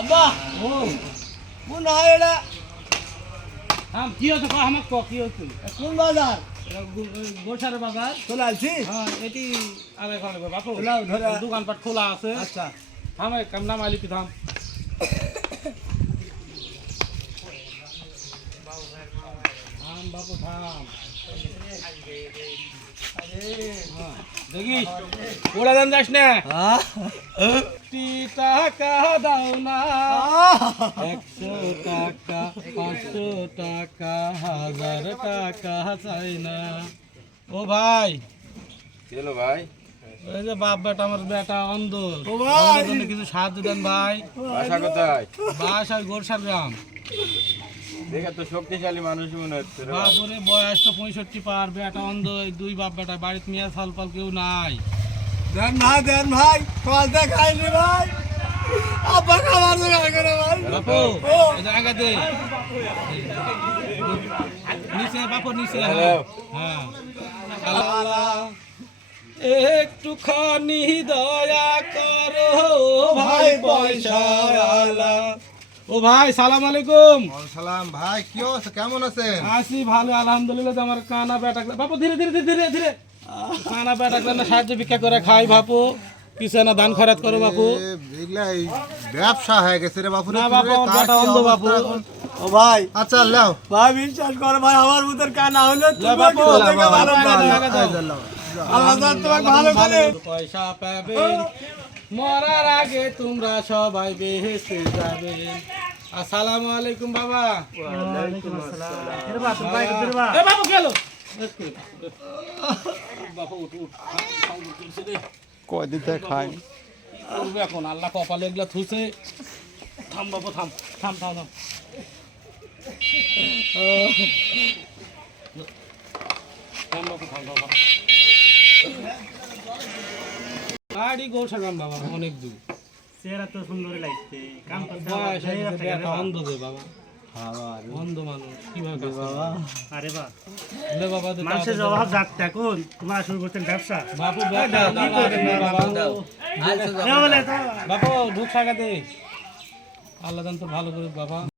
আব্বা ও কোন হয় এটা? কি হচ্ছে আমার কি হচ্ছে কোন বাজার? গোসার বাজার চলে আসছি। হ্যাঁ এটি আরে ঘরে বাপু খোলাও ধরে। দোকানপাট খোলা আছে। আচ্ছা থাম কামনা মালিক থাম থাম বাপু থাম দেখি ওরা দেন যাস না টাকা দাও না 100 টাকা 500 টাকা 1000 টাকা চাই না। ও ভাই চলো ভাই, এই যে বাপ বেটা আমার বেটা অন্ধ ও ভাই। অন্ধের জন্য কিছু সাহায্য দেন ভাই। বাসা কোথায়? বাসায় গোরসার গ্রাম। দেখে তো শক্তিশালী মানুষ মনে হচ্ছে রে ভাই। বাপুরে বয়স তো 65 পার, বেটা অন্ধ, এই দুই বাপ বেটা, বাড়িতে মিয়া সালপাল কেউ নাই। দেন ভাই কল দেখাইনি ভাই। আব্বা খাবার জোগাড় করে ভাই। বাপু ও। এই জায়গা দে নিচে বাপু নিচে। হ্যালো। হ্যাঁ আল্লাহ একটুখানি দয়া করো ভাই পয়সা আলা। ও ভাই সালাম আলাইকুম। সালাম ভাই, কি অবস্থা, কেমন আছেন? আসি ভালো আলহামদুলিল্লাহ। আমার কানা বেটাকলে বাপু ধীরে ধীরে ধীরে ধীরে ধীরে কানা বেটাকলে না সাহায্য ভিক্ষা করে খাই বাপু, কিছু না দান খরচ করো বাপু। এগুলা এই ব্যবসা হয়ে গেছে রে বাপু রে, না কি বাপু রে, আমার কার বেটা কি অন্ধ অবস্থা বাপু। এখন? ও ভাই আচ্ছা লাও ভাই বিশ্বাস কর ভাই আমার মতন কানা হলে লে তুমি বাপু, কিছু লে থেকে বাবা, ভালো লাগা পাও। দাও, লাগা দাও। আল্লাহ তাআলা তোমাকে ভালো করে। পয়সা পাবে মরার আগে তোমরা সবাই বেহেশতে যাবে। আসসালামু আলাইকুম বাবা। এ বাবু গেল বাপু উঠ উঠ কয়দিন থেকে খাই উঠবে এখন, আল্লাহ কপালে এগুলা থুছে। থাম বাবু থাম থাম থাম থাম থাম বাবু থাম থাম থাম। বাড়ি গৌসাগ্রাম বাবা, অনেক দূর। চেহারা তো সুন্দর লাগছে, কাম করতে বয়স হয়ে গেছে, একটা অন্ধ যে বাবা, অন্ধ মানুষ কিভাবে কাজ করবে? আরে বা লে বাবা দে মানুষের তাড়াতাড়ি অভাব যাচ্ছে এখন, তোমরা শুরু করছেন ব্যবসা। বাপু বেটা না না বাবা বলে তো বাপু ঢুক সাগাতে আল্লাহ জান তো ভালো করে বাবা।